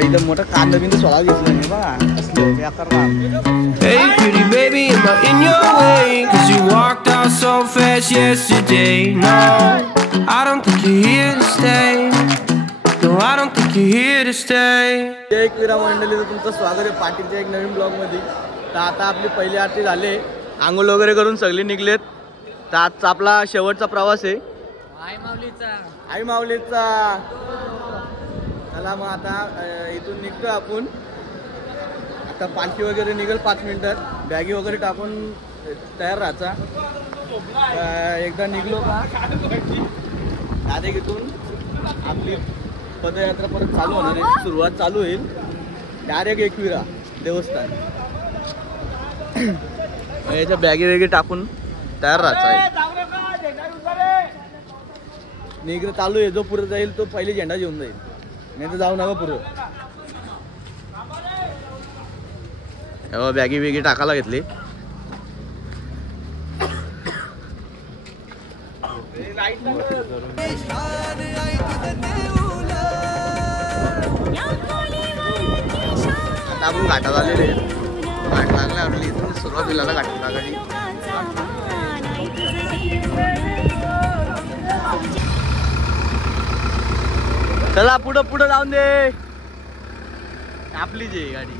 एकदम मोठा कांदा बिंदू सोळा घेतलं नाही बघा असलं बेकार काम. Hey pretty baby, am I in your way? 'Cause you walked out so fast yesterday. No, I don't think you're here to stay. No, I don't think you're here to stay. जय क्रीडा मंडळीचं तुमचं स्वागत आहे पाटीलच्या एक नवीन blog मध्ये. तर आता आपली पहिली आरती झाले, आंघोळ वगैरे करून सगळे निघलेत. तर आजचा आपला शेवटचा प्रवास आहे आई माऊलीचा. चला मग आता इथून निघतो आपण. आता पालखी वगैरे निघेल 5 मिनिटात. बॅगी वगैरे टाकून तयार राहायचा. एकदा निघलो का आता इथून आपली पदयात्रा परत चालू होणार आहे. सुरुवात चालू होईल डायरेक्ट एकविरा देवस्थान. याच्या बॅगी वगैरे टाकून तयार राहायचा. निघणं चालू आहे. जो पुढे जाईल तो पहिले झेंडा घेऊन जाईल, नाही तर जाऊ नका पुढं. बॅगी वेगी टाकायला घेतली. आता आपण घाटात आलेले. घाट लागला आपली इथून सुरुवातीला घाट टाकायची. चला पुढं पुढं जाऊन दे. आपलीच आहे गाडी.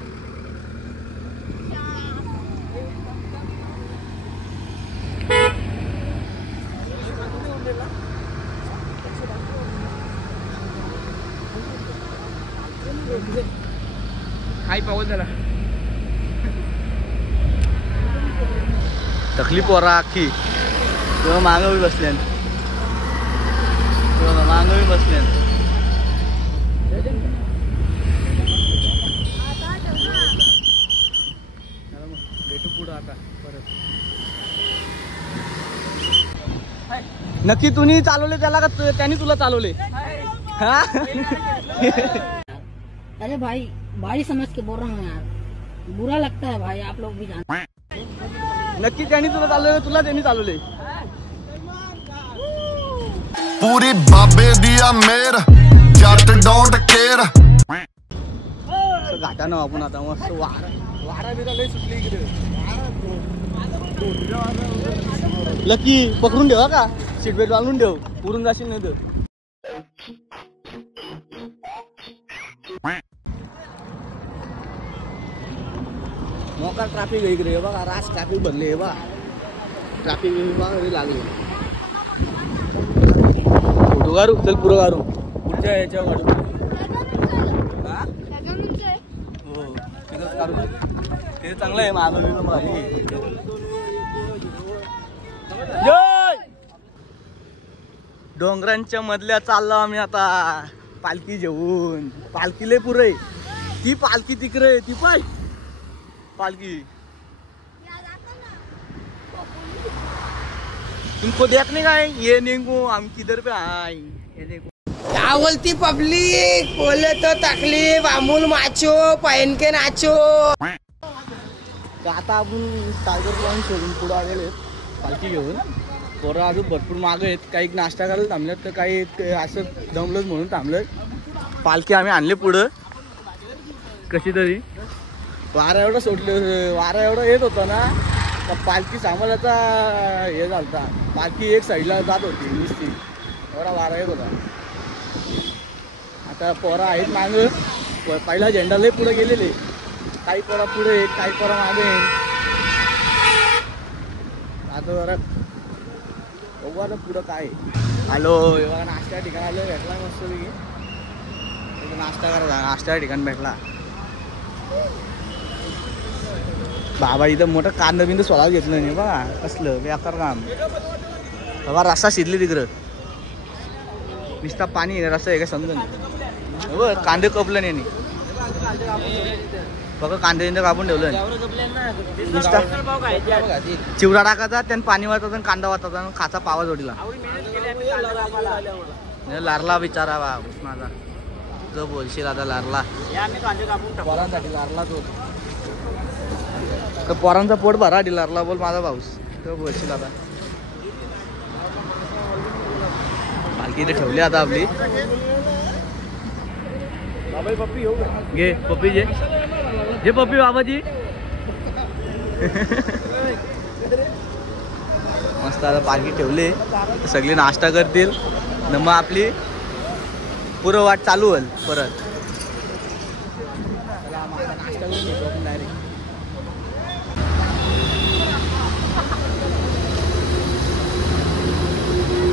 हाय पाऊस झाला. तकलीफ वर अख्खी तेव्हा मागवी बसल्यान. मागवी बसल्यान. भेटू पुढं आता परत. नक्की तुम्ही चालवले त्याला का त्यांनी तुला चालवले? हा अरे भाई भाई समझ के बोल रहा हूँ यार, बुरा लगता है भाई, आप लोग भी जानते. नक्की त्यांनी तुला चालवले तुला त्यांनी चालवले? पूरी बाबे दिया मेर जट डोंट केअर. घाटानं आपण आता मस्त वारा बिरा लय सुटली इकडे. लकी पकडून ठेवा का, सीट बेल्ट बांधून ठेव, पुरून जाशील नाही तर. मोका ट्रॅफिक आहे इकडे बघा. रास ट्रॅफिक भरले बघा. ट्रॅफिक वगैरे लागले. फोटो काढू चल पुरं काढू पुढच्या याच्या काढू. हो तिथंच काढू. ते चांगलं आहे. माझं डोंगरांच्या मधल्या चाललो आम्ही आता पालखी घेऊन. पालखी लय पुरे. ती पालखी तिकडे ती पाय पालकी. तुमको देखने का है ये निंगू हम किधर पे आए. ये देखो क्या बोलती पब्लिक, बोले तो तकलीफ, अमूल माचो पहन के नाचो. आता आपण टायगर पॉईंट शोधून पुढे आलेले पालखी घेऊन. पोरं अजून भरपूर मागं आहेत. काही नाश्ता करायला थांबल्यात तर काही असं दमलंच म्हणून थांबलं. पालखी आम्ही आणले पुढं कशी तरी. वारा एवढं सोडलं, वारा एवढं येत होता ना तर पालखी सांभाळायचा हे झालता. पालखी एक साईडला जात होती नुसती, एवढा वारा येत होता. आता पोरं आहेत मागं. पहिला झेंडा लय पुढे गेलेले. काही पोरा पुढे काही पोरा मागे. आता जरा बघू आता पुढं काय. हॅलो एवढा नाश्ता ठिकाण आलं भेटला मस्त पैकी. नाश्ता करा. नाश्ता ठिकाण भेटला. बाबा इथं मोठं कांदा बिंदू सोळा घेतलं नाही बघा. कसलं बेकार काम. बाबा रस्ता शिजले तिकडं. नुसता पाणी रस्ता आहे का समजून. हो कांदे कपलं नाही बघा. कांदे कापून ठेवलं. नुसता चिवडा टाकायचा त्यानं पाणी वाचायचं आणि कांदा वाचायचा आणि खाचा पावा जोडीला. लारला बिचारा बा माझा. जो बोलशील आता लारला. पोरांसाठी लारला तो. तर पोरांचा पोट भरा लारला बोल माझा भाऊस. तो बोलशील आता. पालखी इथे ठेवली आता आपली. घे पप्पी जे पप्पी बाबाजी. मस्त आता पालखी ठेवली, सगळे नाश्ता करतील न मग आपली पुरं वाट चालू होईल परत. नाश्ता करून घेतो आपण डायरेक्ट.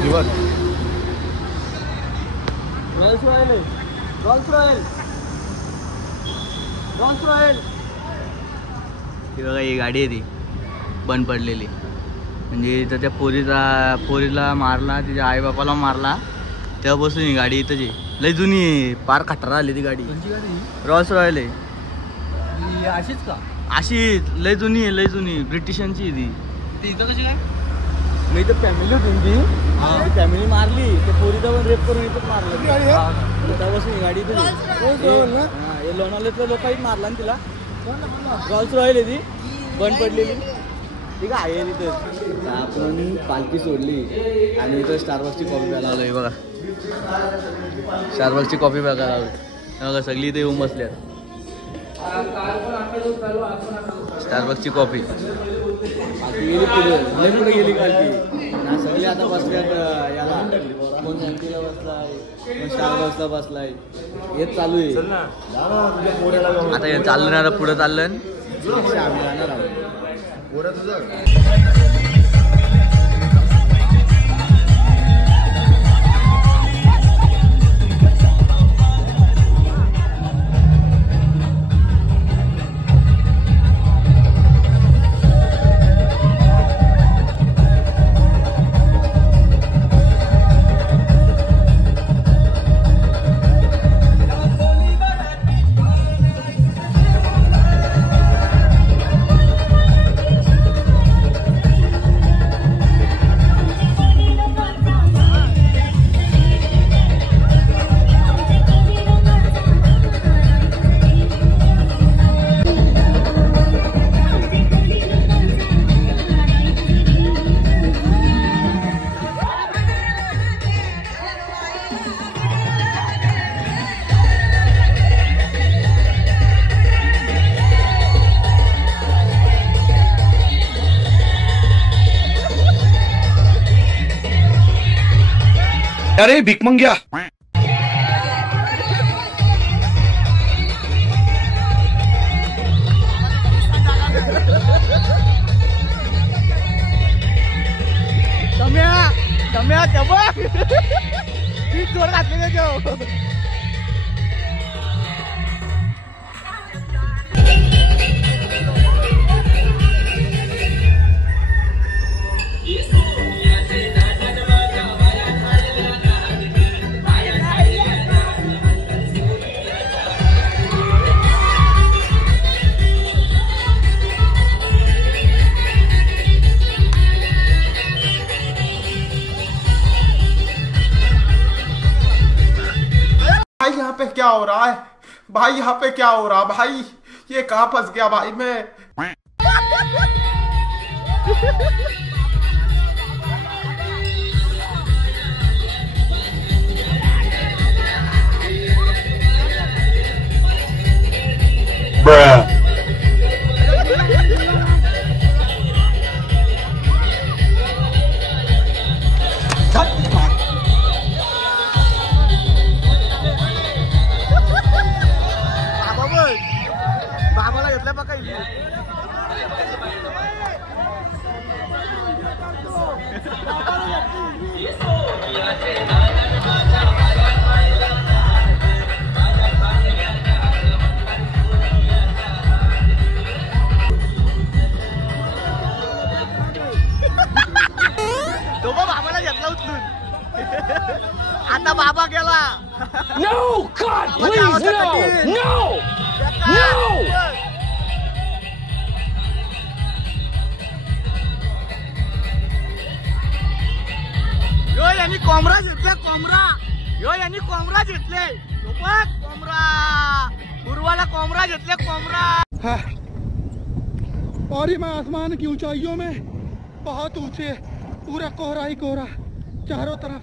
ही बघा ही गाडी आहे ती बंद पडलेली, म्हणजे इथं त्या पोरीला मारला, तिच्या आईबापाला मारला तेव्हापासून ही गाडी इथंच आहे. लय जुनी आहे, पार खटारा आली ती गाडी. रॉल्स रॉयल आहे. अशीच का? अशी लय जुनी आहे, लय जुनी ब्रिटिशांची आहे ती. इथं कशी काय? मी इथं फॅमिली होती ती, फॅमिली मारली, त्या पोरीचा पण रेप करून इथंच मारलं. तेव्हापासून ही गाडी इथं हे लोणावळ्यातल्या लोकांनी मारला ना तिला. रॉल्स रॉयल आहे ती बंद पडलेली, ठीक आहे तिथं. आपण पालखी सोडली आणि इथं स्टारबक्सची कॉफी प्यायला आलोय बघा. स्टारबक्सची कॉफी प्यायला आलो बघा, सगळी इथे येऊन बसल्यात. स्टारबक्सची कॉफी. पालखी गेली पुढे, लय पुढे गेली पालखी ना. सगळे आता बसल्यात याला, कोण एमपीला बसलाय, कोण स्टारबक्सला बसलाय. हेच चालू आहे आता. हे चालणार पुढे चाललं, आम्ही राहणार आहोत. अरे भिकमंग्या. सम्या त्या बघ ती जोर घातली का जेव. भाई यहाँ पे क्या हो रहा है भाई? यहाँ पे क्या हो रहा भाई? ये कहाँ फंस गया भाई मैं? बाबाला घेतला बघा. तो बाबाला घेतला उचलून. आता बाबा गेला. No, God, please, no, no, no. यो यांनी कोंबडा घेतले, कोंबडा. यो यांनी कोंबडा घेतले. कोंबडा उर्वाला कोंबडा घेतले, कोंबडा. और ये मैं आसमान की ऊंचाइयों में बहुत ऊंचे, पूरा कोहरा ही कोहरा चारों तरफ.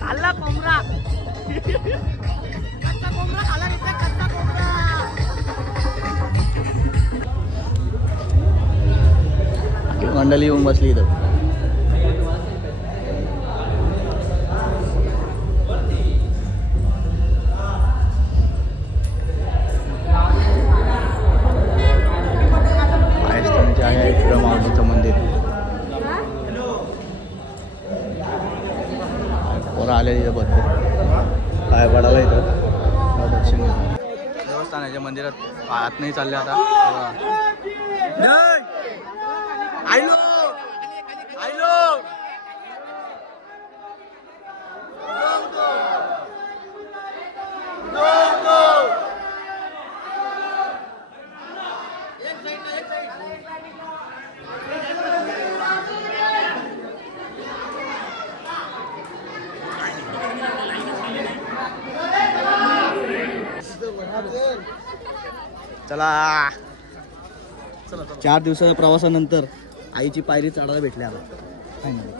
खाल्ला कोंबडा. कच्चा कोंबडा खाला घेतला, कच्चा कोंबडा. मंडळी येऊन बसली इथं. राजस्थानचे आहे इकडं माऊलीचं मंदिर. पोरं आले इथं भरपूर काय पडायला इथं दर्शन घेतो. देवस्थानाच्या मंदिरात आत नाही चालले आता. आयलो आयलो चला. 4 दिवसाच्या प्रवासानंतर आईची पायरी चढायला भेटली आता. फायनली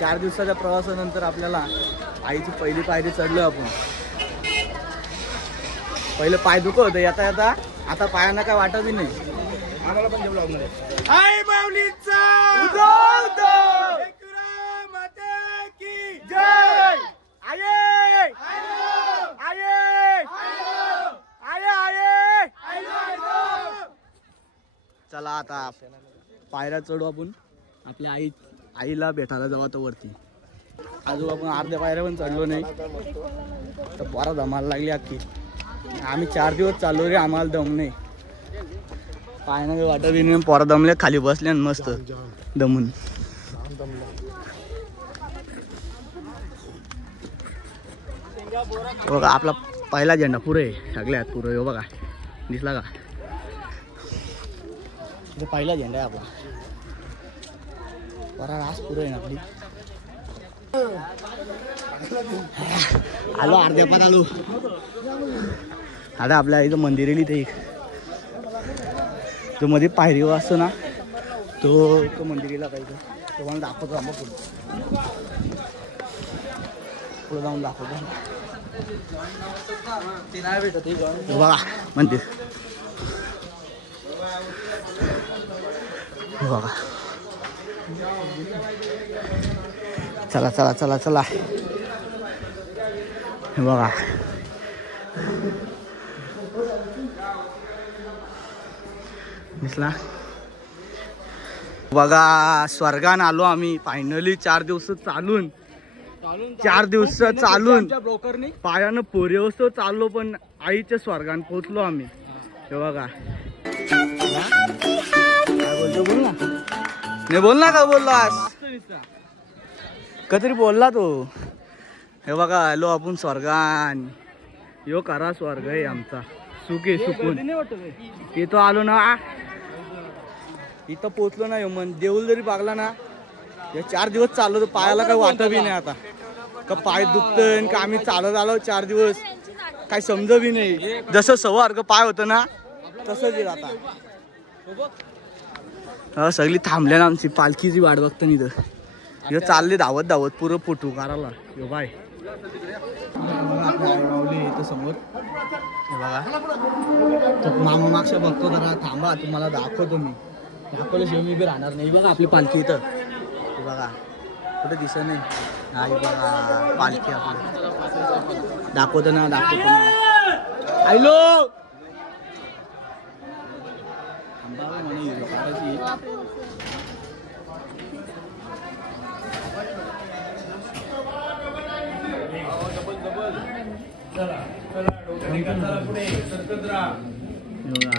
4 दिवसाच्या प्रवासानंतर आपल्याला आईची पहिली पायरी चढलो आपण. पहिले पाय दुखत होतं येता येता, आता पायांना काय वाटतही नाही. आम्हाला पण जेवढं लागणार आई माऊलीचा जय. आये आये आये आये. चला आता पायऱ्या चढू आपण. आपल्या आईला भेटायला जाऊ आता वरती. अजून आपण अर्ध्या पायऱ्या पण चढलो नाही तर पोरा दमायला लागली अख्खी. आम्ही 4 दिवस चाललो रे, आम्हाला दम नाही. पायना काही वाटत नाही. पोरा दमले, खाली बसले आणि मस्त दमून. बघा आपला पहिला झेंडा पुरे सगळ्यात पुरे. हो बघा दिसला का, पहिला झेंडा आहे आपला. बरा रास पुरे आहे ना आपली. आलो अर्ध्या पण आलो. आता आपल्या इथं मंदिर येईल ते एक जो मध्ये पायरी असतो ना, तो मंदिरीला पाहिजे. तो मला दाखवतो. आम्ही पुढे जाऊन दाखवतो. बघा मंदिर बघा. चला चला चला चला. बघा दिसला. बघा स्वर्गान आलो आम्ही फायनली. 4 दिवस चालून 4 दिवस चालून पायानं पोरे वस्तू चाललो, पण आईच्या स्वर्गान पोहोचलो आम्ही. हे बघा काय बोलतो, बोल ना. नाही बोल ना, का बोललास कतरी बोलला तो. हे बघा आलो आपण स्वर्गान. यो करा स्वर्ग आहे आमचा. सुखे सुकून इथं आलो ना, इथं पोचलो ना. मन देऊल जरी बागला ना, या 4 दिवस चाललो तर पायाला काही वाटत बी नाही आता. का पाय दुखतंय का आम्ही चालत आलो 4 दिवस काही समज बी नाही. जसं सवारग पाय होतं ना तसंच येत आता. सगळी थांबल्या ना आमची पालखीची वाट बघतं इथं. इथं चालले धावत धावत पुरं फोटो काढायला. यो बाय इथं समोर. हे बघा मामा मागच्या बघतो जरा. थांबा तुम्हाला दाखवतो मी. दाखवल्याशिवाय मी बी राहणार नाही. बघा आपली पालखी इथं. हे बघा कुठे दिसत नाही. हा बघा पालखी आपली. दाखवतो ना दाखवतो ना. आयलो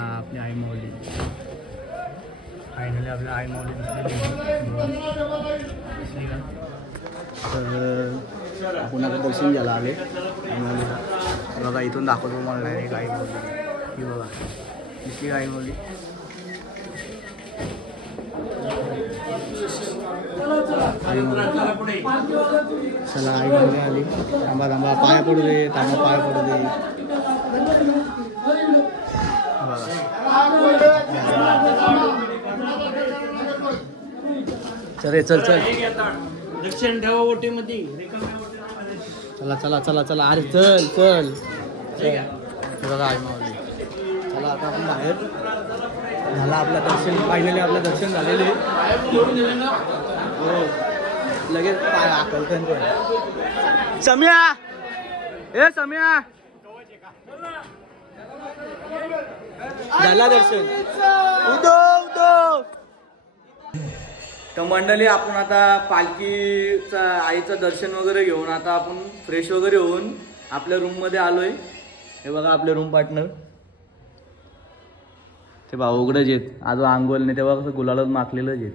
आपली आई माऊली. फायनली आपल्या आई माऊली आपण आता दर्शन घ्यायला आले आई माऊलीला. बघा इथून दाखवतो मला डायरेक्ट आई माऊली. ही बघा दिसली आई माऊली. आई माऊली. चला आई माऊली आली. थांबा थांबा पाया पडू दे. थांबा पाया पडू दे. बघा चल चल चल दक्षिण ठेवा ओटीमध्ये चला चला चला चला अरे चल चल हे बघा आई माऊली. चला आता आपण बाहेर झाला आपलं दर्शन. फायनली आपलं दर्शन झालेलं आहे. हो लगेच पाय आकलतन पण. सम्या ए सम्या झाला दर्शन. उदो उदो. तर मंडळी आपण आता पालखीचा आईचं दर्शन वगैरे घेऊन आता आपण फ्रेश वगैरे होऊन आपल्या रूम मध्ये आलोय. हे बघा आपले रूम पार्टनर ते भाऊ उघडच येत अजून आंघोळ नाही तेव्हा कसं गुलालात माखलेलंच येत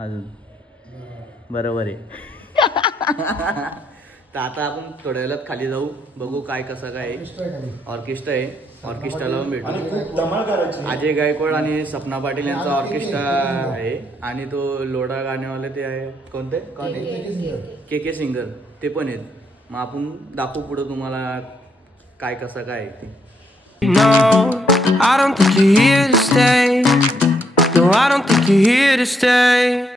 अजून. बरोबर आहे. तर आता आपण थोड्या वेळात खाली जाऊ बघू काय कसं काय ऑर्केस्ट्रा आहे. ऑर्केस्ट्राला भेटू. अजय गायकवाड आणि सपना पाटील यांचा ऑर्केस्ट्रा आहे आणि तो लोडा गाण्यावाले ते आहे कोणते कोण आहे के सिंगर ते पण आहेत. मग आपण दाखवू पुढं तुम्हाला काय कसं काय ते. No, I don't think you're here to stay. No, I don't think you're here to stay.